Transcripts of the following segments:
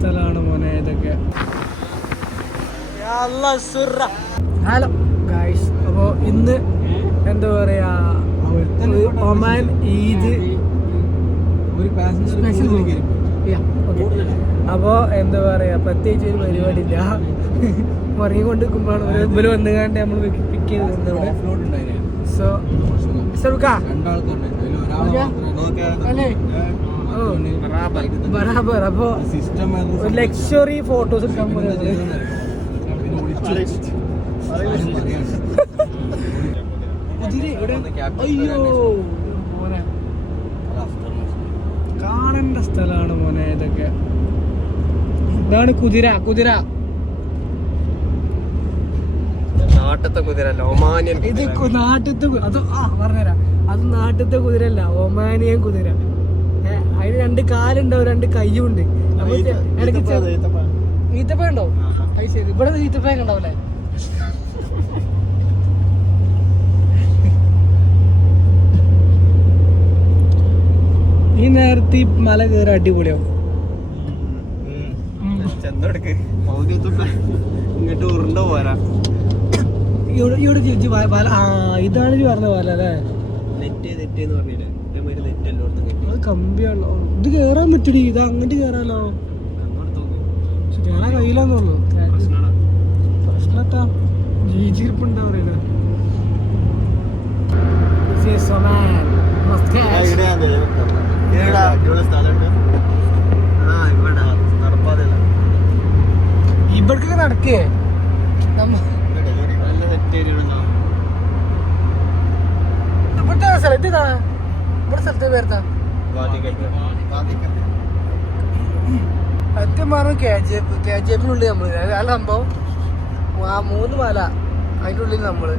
സ്ഥലമാണ് മോനെ ഇതൊക്കെ. ഹലോ ഗായ്സ് അപ്പോൾ ഇന്ന് എന്താ പറയാ ഒമാൻ ഈദ് സ്പെഷ്യൽ അപ്പോൾ എന്താ പറയാ പ്രത്യേകിച്ച് ഒരു പരിപാടി ഇല്ല ഉറങ്ങിക്കൊണ്ട് നിൽക്കുമ്പോഴാണ് ഒരു ഇവർ വന്നു കണ്ട് നമ്മൾ പിക്ക് ചെയ്ത് സോ ബറാബർ അപ്പോ ലക്ഷറി ഫോട്ടോസ് എടുക്കാൻ കാണേണ്ട സ്ഥലമാണ് മോനെ ഇതൊക്കെ. ഇതാണ് കുതിര കുതിര. നാട്ടത്തെ കുതിര ഒമാനിയൻ ഇത് കു- നാട്ടിലത്തെ അത് ആ പറഞ്ഞുതരാം. അത് നാട്ടത്തെ കുതിരല്ല ഒമാനിയൻ കുതിര. അതിന് രണ്ട് കാലുണ്ടാവും രണ്ട് കയ്യും ഉണ്ട് ഇടയ്ക്ക് ഉണ്ടോ? അത് ശരി. ഇവിടെ ഈത്തപ്പഴം ഉണ്ടാവില്ലേ ഈ നേരത്തെ ഈ മല കയറി അടിപൊളിയാവും. ഇങ്ങോട്ട് ഉരുണ്ട പോരാ. ഇവിടെ ഇതാണ് പറഞ്ഞ പോലെ അല്ലേ? നെറ്റ് നെറ്റ് എന്ന് പറഞ്ഞില്ലേ ഇതേമാതിരി നെറ്റ് എല്ലായിടത്തും കിട്ടി അത് കമ്പിയാണല്ലോ. ഇത് കേറാൻ പറ്റടി ഇത് അങ്ങോട്ട് കേറാലോ. കേറാൻ പറഞ്ഞു പ്രശ്നത്താ ജീവിച്ചിരിപ്പുണ്ടാ പറയുന്നത് ഇവിടേക്കൊക്കെ നടക്കേ. നമ്മ ഇവിടുത്തെ സ്ഥലത്ത് ഇതാ. ഇവിടെ സ്ഥലത്ത് പേരുത്താ സത്യം പറഞ്ഞു K G F K G എഫിനുള്ളിൽ നമ്മൾ അല്ല സംഭവം. ആ മൂന്ന് മല അതിന്റെ ഉള്ളിൽ നമ്മൾ.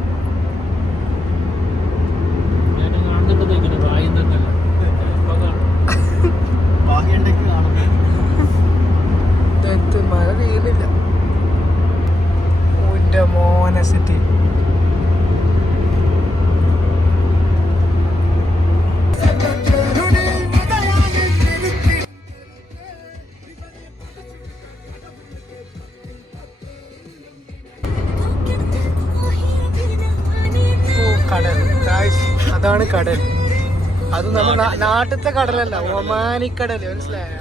മല തീരുന്നില്ല മോനെ സിറ്റി നാട്ടിലത്തെ കടലല്ല ഒമാനിക്കടൽ മനസ്സിലായ?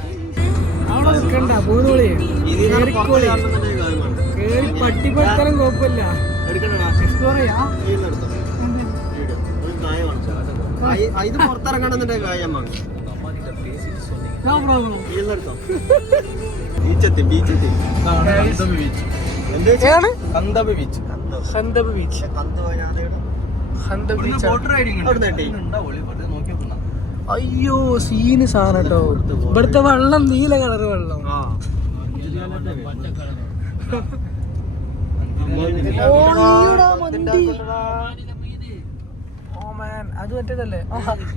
കുഴപ്പമില്ല. എക്സ്പ്ലോർ ചെയ്യാം. ഇത് പുറത്തിറങ്ങണമെന്നുണ്ടെങ്കിൽ വാങ്ങും ബീച്ചെത്തി കന്തബ് ബീച്ച്. ബീച്ച്? ബീച്ച്. അയ്യോ സീന് സാധനം കേട്ടോ ഇവിടുത്തെ വെള്ളം നീല കളർ വെള്ളം. ഓ മാൻ അത് മറ്റേതല്ലേ?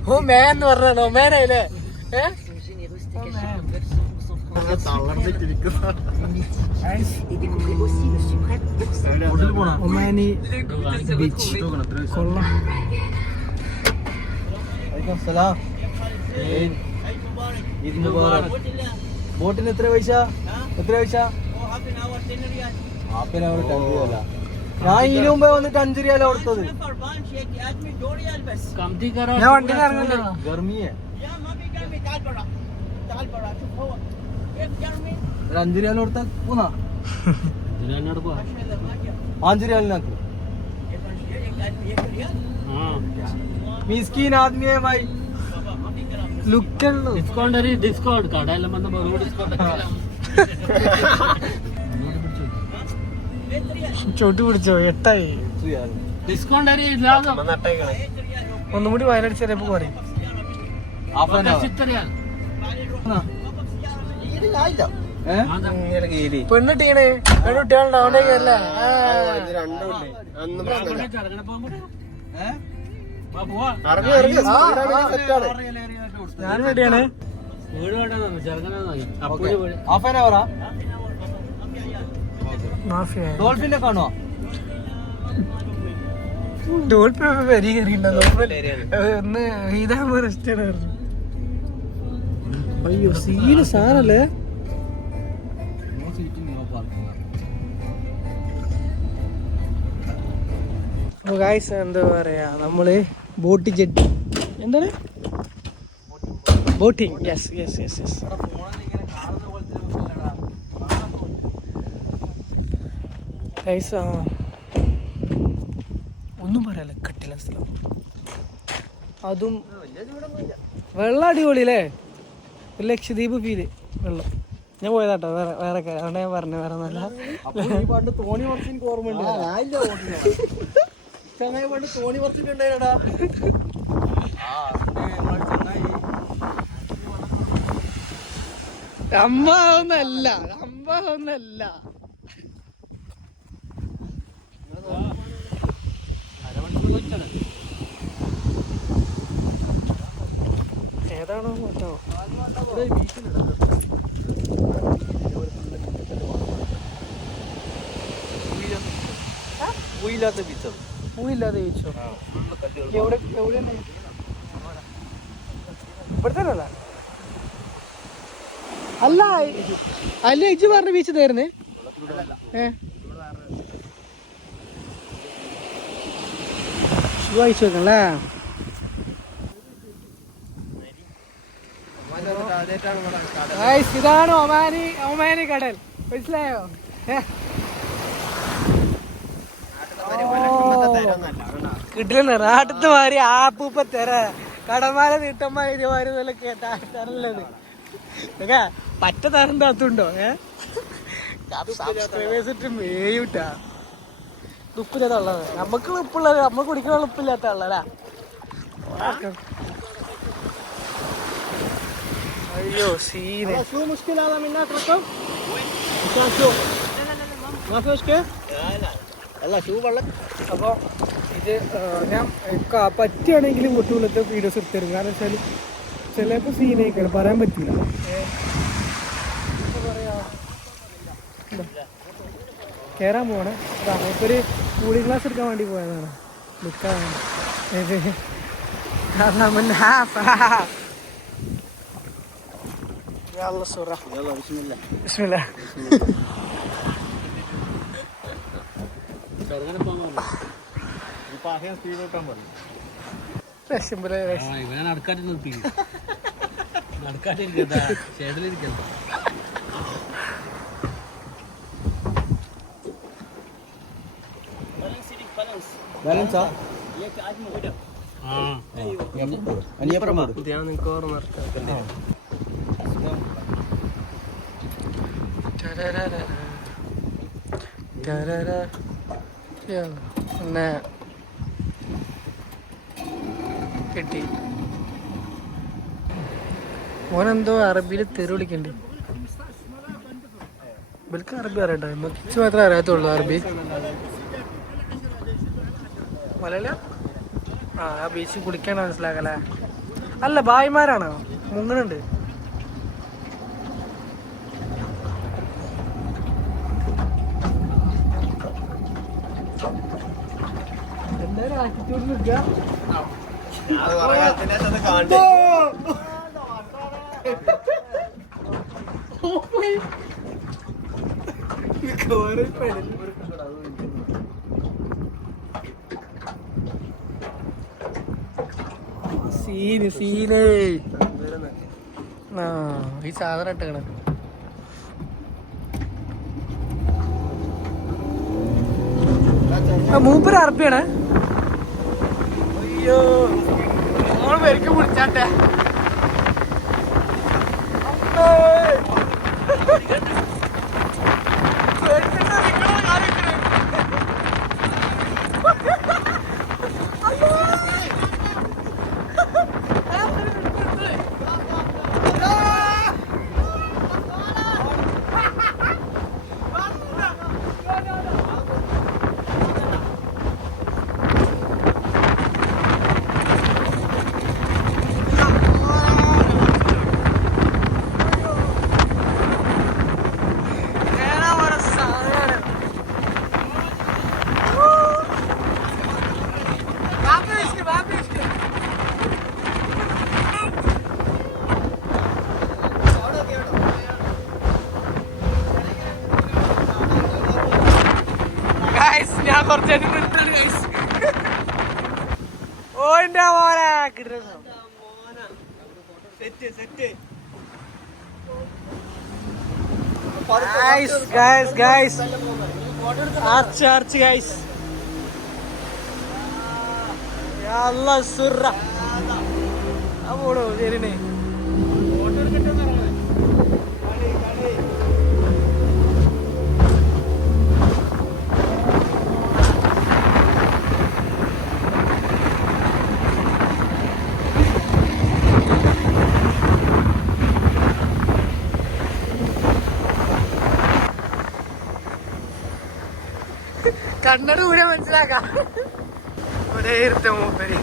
ഓ മാൻ എന്ന് പറഞ്ഞാണ്? ഓ മാൻ ഒമാനി ബീച്ച് കൊള്ളാം. ബോട്ടിന് എത്ര പൈസ? എത്ര പൈസ? ഹാഫ് ആൻ അവർ അല്ല ഞാൻ ഇതിനു മുമ്പേ വന്നിട്ട് അഞ്ച് റിയാല കൊടുത്തത്. ഞാൻ വണ്ടി ഇറങ്ങുന്നില്ല ഗർമിയെ. ഒരു അഞ്ച് റിയാൽ കൊടുത്താൽ പോന്നാ. പാഞ്ച് റിയാലിനാക്ക് മിസ്കീൻ ആദ്മിയെ ഭാई ലുക്ക് ഡിസ്കൗണ്ട് ഒരു ഡിസ്കൗണ്ട് കടയെല്ലാം വന്ന മറുപടി ഡിസ്കൗണ്ട് ചോട്ട് പിടിച്ചോ? എട്ടായി. ഡിസ്കൗണ്ട് ഒന്നും കൂടി വയനാട് ചെറിയപ്പോ പറയും. പെണ്ണിട്ടീണേ പെണ്ണിട്ടികളുടെ അവിടെ ഞാൻ റെഡിയാണ്. ഹാഫ് ആൻ അവറാ? ഡോൾഫിനെ കാണുവോ? ഡോൾപ്പി വരി കയറിയിട്ടുണ്ടോ ഒന്ന് ഇതാകുമ്പോ റെസ്റ്റ് ആണ് പറഞ്ഞു. അയ്യോ സീന് ഗായ്സ് എന്താ പറയാ? നമ്മൾ ബോട്ട് ജെറ്റ് എന്താണ്? Boating yes yes yes yes guys ഒന്നും പറയാല്ല കട്ടില സ്ഥലം. അതും വെള്ളം അടിപൊളി അല്ലേ ഒരു ലക്ഷദ്വീപ് ഫീൽ വെള്ളം. ഞാൻ പോയതാട്ടോ വേറെ വേറെ. അതുകൊണ്ട് ഞാൻ പറഞ്ഞു വേറെ നല്ല പണ്ട് തോണി ചങ്ങായി പണ്ട് തോണി അമ്മ ഒന്നല്ല അമ്മ ഒന്നല്ല ഏതാണോ മറ്റോ പോയില്ലാത്ത ചോദിച്ചോ എവിടെ എവിടെയാണ്? അല്ല അല്ല ഇജ് പറഞ്ഞ ബീച്ച് തരുന്നേ ഇതാണ് ഒമാനി ഒമാനി കടൽ. മനസ്സിലായോ? ഏ? കിട്ടില്ല നാട്ടത്ത് മാറി ആപ്പൂപ്പ തെര. കടമാല നീട്ടമ്മ ഇതുമാരി കേട്ടാ തരല്ലത് പറ്റ തരം താത്തുണ്ടോ ഏ സബ്സ്ക്രൈബേഴ്സ് ഇട്ട് മേയൂട്ടാ. ഉപ്പില്ലാത്ത ഉള്ളത് നമുക്ക് ഉപ്പുള്ള നമ്മ കുടിക്കുന്ന ഉപ്പില്ലാത്ത ഉള്ളതാ അയ്യോ സീന്. അപ്പോൾ ഇത് ഞാൻ പറ്റുകയാണെങ്കിലും കുട്ടികളത്തെ വീഡിയോസ് എടുത്തരും കാരണം വെച്ചാൽ ചിലപ്പോൾ സീനായിക്കണം പറയാൻ പറ്റില്ല കയറാൻ പോവാണ്. അപ്പോൾ ഇപ്പോൾ ഒരു കൂളിംഗ് ക്ലാസ് എടുക്കാൻ വേണ്ടി പോയതാണ്. നിൽക്കാൻ വേണ്ടി ഇത് കാരണം മുന്നേ യോ, പിന്നെ കിട്ടി മോനെന്തോ അറബിയിൽ തെറി വിളിക്കണ്ട്. ഇവർക്ക് അറബി അറിയട്ടെ മറ്റു മാത്രമേ അറിയാത്തുള്ളൂ അറബി. മലയാള ആ ആ ബീച്ചിൽ കുളിക്കാൻ മനസ്സിലാക്കല്ലേ? അല്ല ഭായിമാരാണോ? മുങ്ങണുണ്ട്. എന്തായാലും ആറ്റിറ്റ്യൂഡ് നിൽക്കുക അത് കുറെ കാലത്തിന്റെ ശേഷം അത് കാണണ്ടേ സീന് സീന്. ആ ഈ സാധനം ഇട്ടേക്കണ. മൂപ്പര് അറപ്പിയാണ് അയ്യോ നമ്മൾ പേർക്ക് വിളിച്ചാട്ടെ കുറച്ചു നിർത്താൻ ഗൈസ് ഓന്റെ മോനെ. കിട്ടുന്നു set set guys guys guys arch arch guys അല്ല സുറ പോടോ ശരിനെ കണ്ണട കൂടെ മനസ്സിലാക്കാം. ഒരേ ഇരുത്ത മൂപ്പര്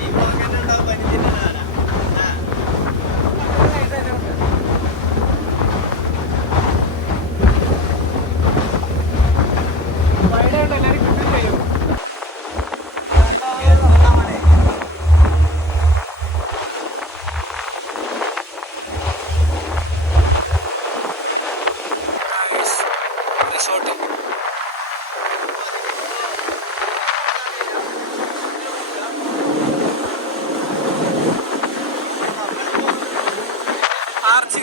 ഈ പോക്കറ്റ് ഉണ്ടാവും പനിച്ചിട്ടാണ് ആർച്ച് ഗൈസ് ആർച്ച് ആർച്ച്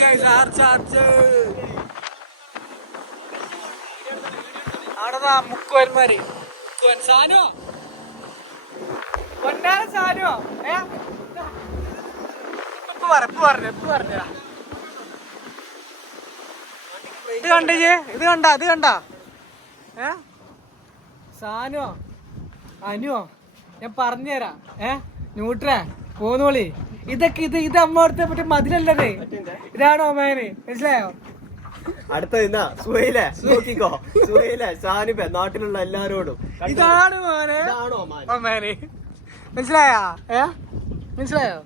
അവിടെ മുക്കുവന്മാര്. സാനോ. പൊന്നാര സാനോ. ഏ? ഇപ്പൊ പറ ഇപ്പൊ പറഞ്ഞു ഇപ്പൊ പറഞ്ഞ. ഇത് കണ്ടേ ഇത് കണ്ട ഇത് കണ്ട. ഏ? സാനോ അനുവോ ഞാൻ പറഞ്ഞുതരാം. ഏ? ന്യൂട്രേ പോന്നോളി. ഇതൊക്കെ ഇത് ഇത് അമ്മ അടുത്ത മറ്റേ മതിലല്ലത്. ഇതാണ് ഒമാന് മനസ്സിലായോ? അടുത്ത ഇന്നാ സുഹൈലെ നോക്കിക്കോ. സുഹൈലെ സാനിബെ നാട്ടിലുള്ള എല്ലാരോടും. ഇതാണ് മോനെ. ഒമാന് മനസ്സിലായോ? ഏ? മനസ്സിലായോ?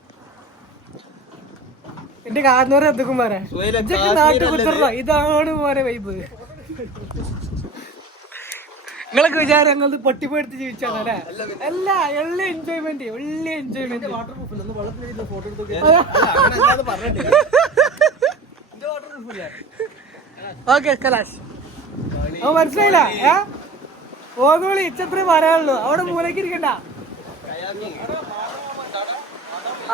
എന്റെ കാരണവരെ എന്തൊക്കെ മോനെ. നാട്ടിൽ അല്ലത്. ഇതാണ് മോനെ വൈബ് നിങ്ങളൊക്കെ വിചാരം ഞങ്ങൾ പൊട്ടിപ്പെടുത്ത് ജീവിച്ചാണല്ലേ അല്ല എൻജോയ്മെന്റ് എൻജോയ്മെന്റ് പറഞ്ഞിട്ടില്ല. ഓക്കെ കലാശ്. അവ മനസ്സിലായില്ല? ഓന്നോളി ഇച്ചത്രേ പറയാനുള്ളൂ. അവിടെ മൂലക്ക് ഇരിക്കണ്ട.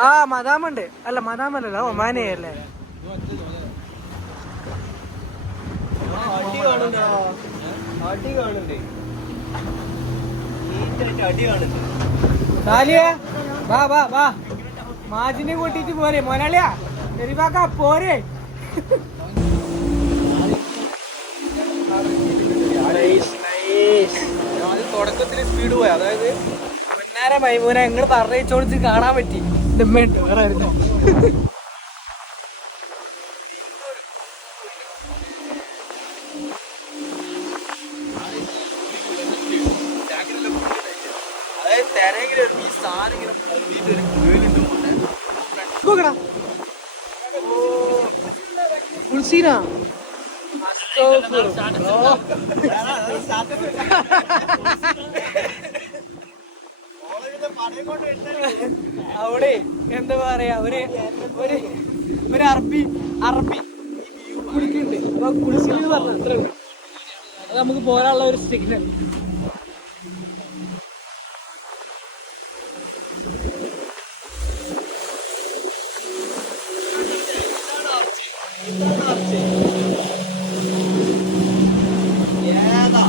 ആ മദാമുണ്ട്. അല്ല മദാമല്ലല്ലോ ആ, അടി കാണുന്നുണ്ട് അടി കാണുന്നുണ്ട് വാ വാ വാ. മാജിനെ കൂട്ടിട്ട് പോരെ. മൊനാളിയാ ശരിവാക്ക പോരെ. തുടക്കത്തിൽ സ്പീഡ് പോയി അതായത് പൊന്നാര മൈമൂന നിങ്ങൾ പറഞ്ഞോടിച്ച് കാണാൻ പറ്റി. ഡമ്മേട്ട് വേറെ ആയിരുന്നു അവിടെ എന്താ പറയാ ഒരു ഒരു ഒരു അറബി അറബി. കുളിക്കുന്നുണ്ട്. അപ്പൊ പറഞ്ഞു അത്ര അത് നമുക്ക് പോരാനുള്ള ഒരു സിഗ്നൽ ഏതാ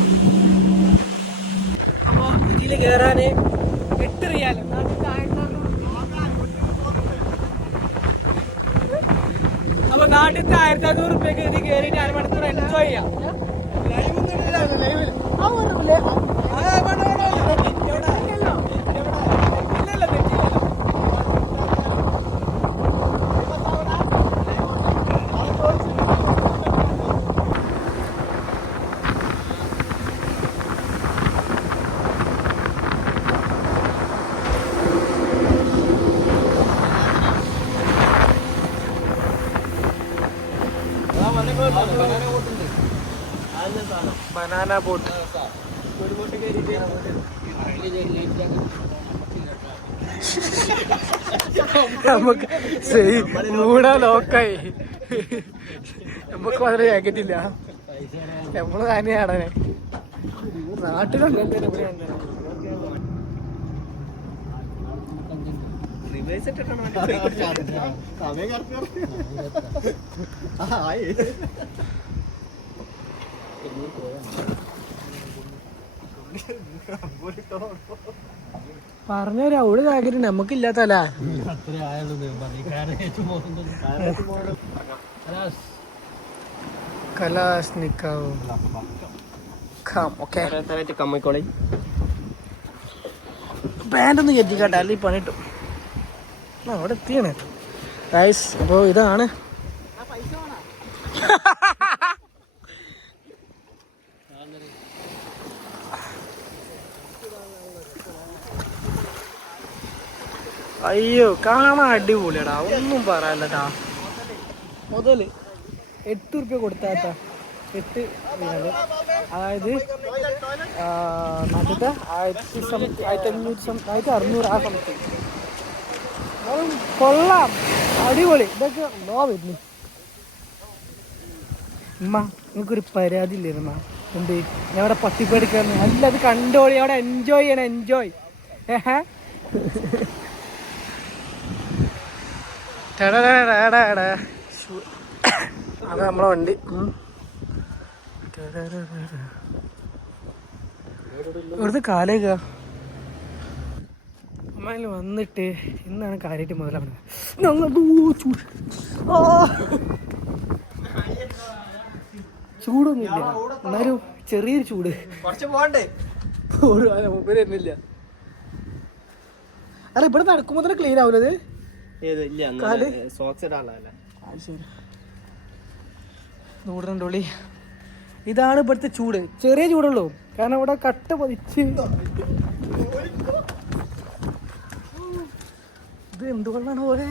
അപ്പൊ ഇതിൽ കേറാന് എട്ട് റിയാൽ നാട്ടിലത്തെ ആയിരത്തി അപ്പൊ നാട്ടിലത്തെ ആയിരത്തി അഞ്ഞൂറ് റുപ്യക്ക് അരമണിക്കൂർ എൻജോയ് ചെയ്യാം. ആ ഒരു ലേ- ആ, വേണ്ട, വേണ്ട, വേണ്ട. ഇല്ലല്ലോ. ഇല്ലല്ലോ, തെറ്റില്ലല്ലോ. ബനാന ബോട്ട് നമുക്ക് കൂടെ ലോക്കായി. നമുക്ക് വളരെ ജാക്കറ്റ് ഇല്ല. നമ്മൾ തന്നെയാണ് നാട്ടിലുണ്ട് സമയം കറക്റ്റ് ആ ആയി. പറഞ്ഞുതരാ അവിടെ ജാക്കറ്റ് നമുക്കില്ലാത്തല്ല? കലാസ്നിക്കാവും. ഓക്കെ. കമ്മിക്കോളി പാന്റ് ഒന്ന് കെട്ടിക്കാട്ടെ അല്ലെങ്കിൽ പണി കിട്ടും ആ അവിടെ എത്തിയാണ്. ഗൈസ് അപ്പോൾ ഇതാണ്. അയ്യോ കാണാൻ അടിപൊളിയാടാ. ഒന്നും പറയാനല്ലടാ മുതൽ എട്ട് ഉറുപ്പ്യ കൊടുത്താട്ടാ. എട്ട്. അതായത് നാട്ടിലത്തെ ആയിരത്തി സംതി ആയിരത്തി അഞ്ഞൂറ്റി സം ആയിരത്തി അറുന്നൂറ് ആ സംതിങ് കൊള്ളാം. അടിപൊളി. ഇതൊക്കെ ലോ വരുന്നു. ഉമ്മ നിങ്ങൾക്കൊരു പരാതി ഇല്ലായിരുന്ന എന്ത്? ഞാൻ അവിടെ പട്ടിപ്പടിക്കാന്ന് അല്ല അത് കണ്ടോളി. അവിടെ എൻജോയ് ചെയ്യണം എൻജോയ് ഏഹ്? അത് നമ്മളെ വണ്ടി. ഇവിടുത്തെ കാലേക്ക. അമ്മയിൽ വന്നിട്ട് ഇന്നാണ് കാര്യമായിട്ട് മുതലാവുന്നത് ചൂടൊന്നുമില്ല. എന്നാലും ചെറിയൊരു ചൂട്. കുറച്ച് പോണ്ടേ ഒരു മുമ്പ് വരുന്നില്ല. അല്ല ഇവിടെ നടക്കുമ്പോൾ തന്നെ ക്ലീൻ ആവില്ലത് നൂറിനുള്ളി ഇതാണ് ഇവിടുത്തെ ചൂട്. ചെറിയ ചൂടുള്ളൂ. കാരണം ഇവിടെ കട്ട പതിച്ച്. ഇത് എന്തുകൊണ്ടാണ് പോലെ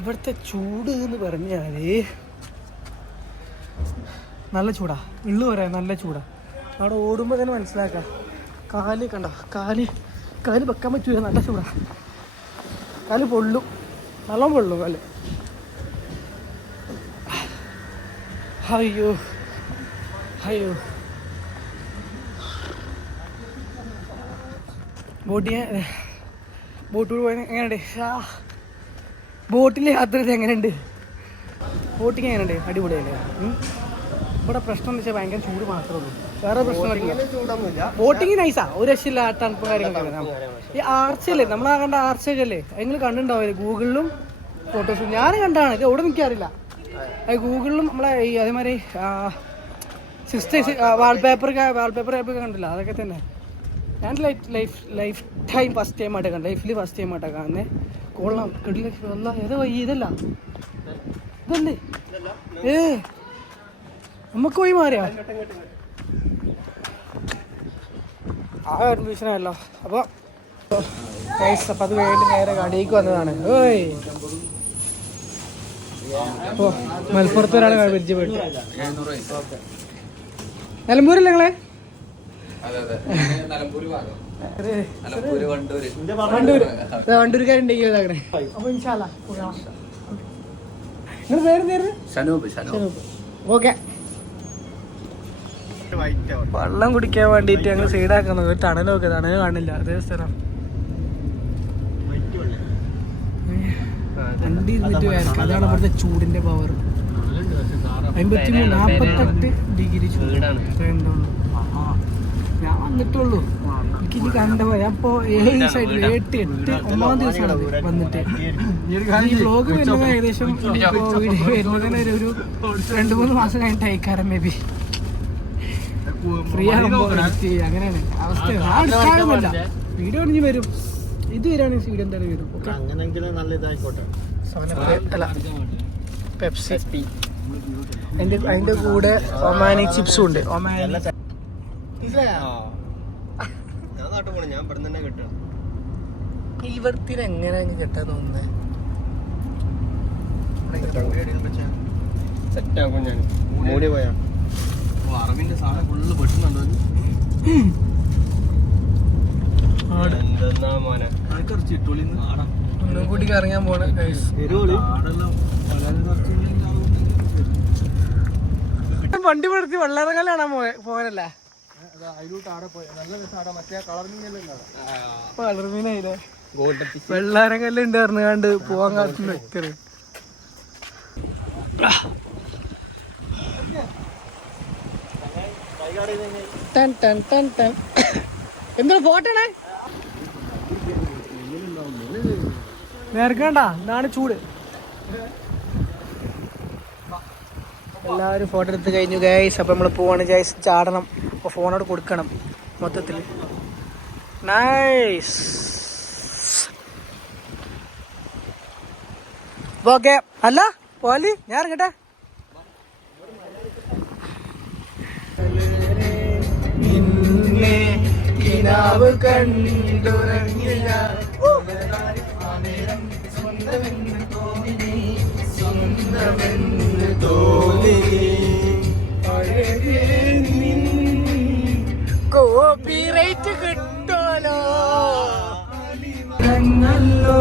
ഇവിടുത്തെ ചൂട് എന്ന് പറഞ്ഞാൽ നല്ല ചൂടാ. ഉള്ളു പറയാം നല്ല ചൂടാ. അവിടെ ഓടുമ്പോൾ തന്നെ മനസ്സിലാക്കാം. കാൽ കണ്ടോ? കാൽ കാൽ വെക്കാൻ പറ്റൂല നല്ല ചൂടാ. കാൽ പൊള്ളും. നല്ലോണം പൊള്ളും കാൽ. അയ്യോ അയ്യോ. ബോട്ടി ബോട്ടിൽ പോയ എങ്ങനെയുണ്ട്? ബോട്ടിൽ യാത്ര എങ്ങനെയുണ്ട്? ബോട്ടിങ് എങ്ങനെയുണ്ട്? അടിപൊളിയല്ലേ. ഇവിടെ പ്രശ്നം എന്ന് വെച്ചാൽ ഭയങ്കര ചൂട് മാത്രമേ ഉള്ളൂ. വേറെ പ്രശ്നമില്ല ബോട്ടിങ് നൈസാ ഒരു രക്ഷയില്ല തണുപ്പ് കാര്യങ്ങളൊക്കെ ഈ ആർച്ചല്ലേ നമ്മളാ കണ്ട ആർച്ചൊക്കെ അല്ലേ നിങ്ങൾ കണ്ടിട്ടുണ്ടാവില്ല? ഗൂഗിളിലും ഫോട്ടോസും ഞാൻ കണ്ടാണ്. ഇത് എവിടെ നിൽക്കാറില്ല ഗൂഗിളിലും നമ്മളെ ഈ അതേമാതിരി സിസ്റ്റേഴ്സ് വാൾപേപ്പർ വാൾപേപ്പർ ആപ്പൊക്കെ കണ്ടില്ല. അതൊക്കെ തന്നെ. ഞാൻ life life life time first time ആയിട്ട് കണ്ടു ലൈഫിൽ ഫസ്റ്റ് ടൈം ആയിട്ട് കാണുന്നത് കൊള്ളാം. കിടിലൊക്കെ വല്ല ഏതോ ഇതല്ല? ഇതല്ലേ. ഏ. നമുക്ക് പോയി മാറിയാ? ആ കൺഫ്യൂഷനല്ലോ അപ്പോൾ ഗൈസ് അപ്പം അത് വേണ്ടി നേരെ കടയിലേക്ക് വന്നതാണ്. ഓയ്. അപ്പോൾ മലപ്പുറത്ത് ഒരാളെ പരിചയപ്പെട്ടു. നിലമ്പൂരല്ലേ നിങ്ങളെ? വണ്ടൂരുകാരുണ്ടെങ്കിൽ അപ്പോൾ ഇൻഷാല്ല പേര് ഓക്കെ. വെള്ളം കുടിക്കാൻ വേണ്ടിട്ട് ഞങ്ങൾ സൈഡാക്കുന്നത് ഒരു തണലൊക്കെ തണൽ കാണില്ല. അതേ സ്ഥലം. വണ്ടി ഇരുന്നിട്ട് വേർക്കാം അതാണ് ഇവിടുത്തെ ചൂടിന്റെ പവർ അമ്പത്തി നാപ്പത്തെട്ട് ഡിഗ്രി ചൂടാണ് ഞാൻ വന്നിട്ടുള്ളൂ. എനിക്ക് ഇനി കണ്ട പോലെ ഞാൻ ഇപ്പോ ഏഴ് സൈഡിൽ എട്ട് എട്ട് ഒമ്പതാം ദിവസമാണ് വന്നിട്ട്. ഈ വ്ലോഗ് വരുന്നത് ഏകദേശം വീഡിയോ വരുന്നതിന് ഒരു- രണ്ട് മൂന്ന് മാസം കഴിഞ്ഞിട്ട് അയക്കാറ് മേ ബി ഫ്രീ ആകുമ്പോൾ എഡിറ്റ് ചെയ്യുക അങ്ങനെയാണ്. അവസ്ഥ. ഞാൻ എടുക്കാറുമില്ല വീഡിയോ ഇനി വരും. ഇത് വരികയാണെങ്കിൽ വീഡിയോ എന്തായാലും വരും. ഓക്കെ. അങ്ങനെങ്കിലും നല്ല ഇതായിക്കോട്ടെ. അല്ല. പെപ്സി. അതിന്റെ അതിന്റെ കൂടെ ഒമാനിക് ചിപ്സും ഉണ്ട്. ഒമാനിക് ഞാൻ നാട്ടിൽ പോണേ. ഞാൻ ഇവിടെ തന്നെ കിട്ടും. ഇവർത്തിന് എങ്ങനെ കിട്ടാൻ തോന്നുന്നത് സെറ്റ് ആക്കും ഞാൻ മൂടി പോയാ. അറബിന്റെ സാധനം ഫുള്ള് പെട്ടുന്നുണ്ടോ എന്തെന്നാ മോനെ? കുറച്ച് ഇട്ടോളി ഒന്നും കൂടി ഇറങ്ങാൻ പോണ. വണ്ടി പഠിച്ച് വെള്ളറങ്ങൽ കാണാൻ പോയനല്ലേ അതിലോട്ട് ആടെ പോയി. നല്ല ടൻ ടൻ ടൻ ടൻ എന്താ ഫോട്ടോണേ നേർക്കണ്ട ഇതാണ് ചൂട്. എല്ലാവരും ഫോട്ടോ എടുത്ത് കഴിഞ്ഞു ഗൈസ് അപ്പൊ നമ്മൾ പോവാണ് ഗൈസ് ചാടണം. അപ്പൊ ഫോണോട് കൊടുക്കണം മൊത്തത്തിൽ നൈസ് ഓക്കെ അല്ല പോലി ഞാൻ ഇറങ്ങട്ടെ? കിനാവ് കണ്ടുറങ്ങിയ കോപ്പിറൈറ്റ് കിട്ടോലോ? ഞങ്ങളോ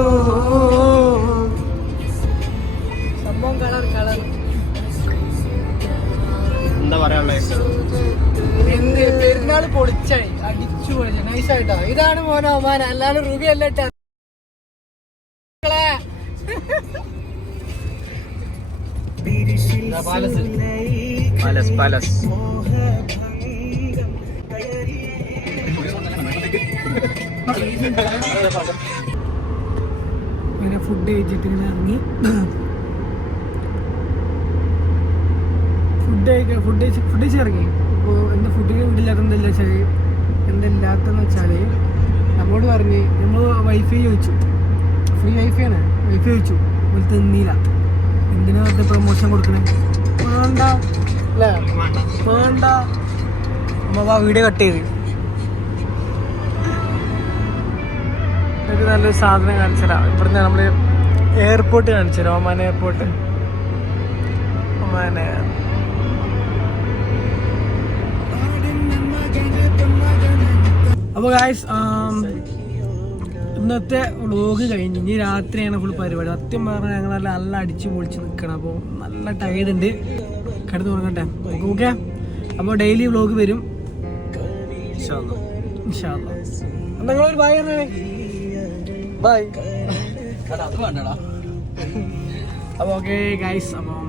സംഭവം കളർ കളർ. എന്താ പറയാനുള്ളത്? എന്ത് പെരുന്നാൾ പൊളിച്ചായി. അടിച്ചു നൈസായിട്ടോ ഇതാണ് മോനോ ഒമാൻ അല്ലാണ്ട് റുബി അല്ല ഇട്ട പാലസ്. പാലസ് ഇങ്ങനെ ഫുഡ് കഴിച്ചിട്ട് ഇങ്ങനെ ഇറങ്ങി. ഫുഡ് കഴിക്കാം ഫുഡ് കഴിച്ച് ഫുഡ് കഴിച്ച് ഇറങ്ങി അപ്പോൾ എന്താ ഫുഡിന് വീട്ടില്ലാത്ത എന്താ ഇല്ലാത്തതെന്ന് വെച്ചാൽ നമ്മോട് പറഞ്ഞ് നമ്മൾ വൈഫൈ ചോദിച്ചു. ഫ്രീ വൈഫൈ ആണ്. വൈഫൈ ചോദിച്ചു. ഒരു തിന്നില്ല എന്തിനാ വെറുതെ പ്രൊമോഷൻ കൊടുക്കണേ? വേണ്ട. അല്ലേ? വേണ്ട. നമ്മ ആ വീഡിയോ കട്ട് ചെയ്ത്. നല്ലൊരു സാധനം കാണിച്ചുതരാം ഇവിടുന്ന് നമ്മൾ എയർപോർട്ട് കാണിച്ചു. ഒമാൻ എയർപോർട്ട് ഒമാൻ എയർ അപ്പോൾ ഗായ്സ് ഇന്നത്തെ വ്ളോഗ് കഴിഞ്ഞ് ഇനി രാത്രിയാണ് ഫുൾ പരിപാടി. സത്യം പറഞ്ഞാൽ ഞങ്ങളെല്ലാം നല്ല അടിച്ച് പൊളിച്ച് നിൽക്കണം അപ്പോൾ നല്ല ടയേർഡ് ഉണ്ട്. കിടന്ന് തുടങ്ങട്ടെ ഓക്കെ അപ്പോൾ ഡെയിലി വ്ളോഗ് വരും. നിങ്ങളൊരു ബായ് പറഞ്ഞേ ബായ് അപ്പോൾ ഓക്കെ ഗായ്സ് അപ്പം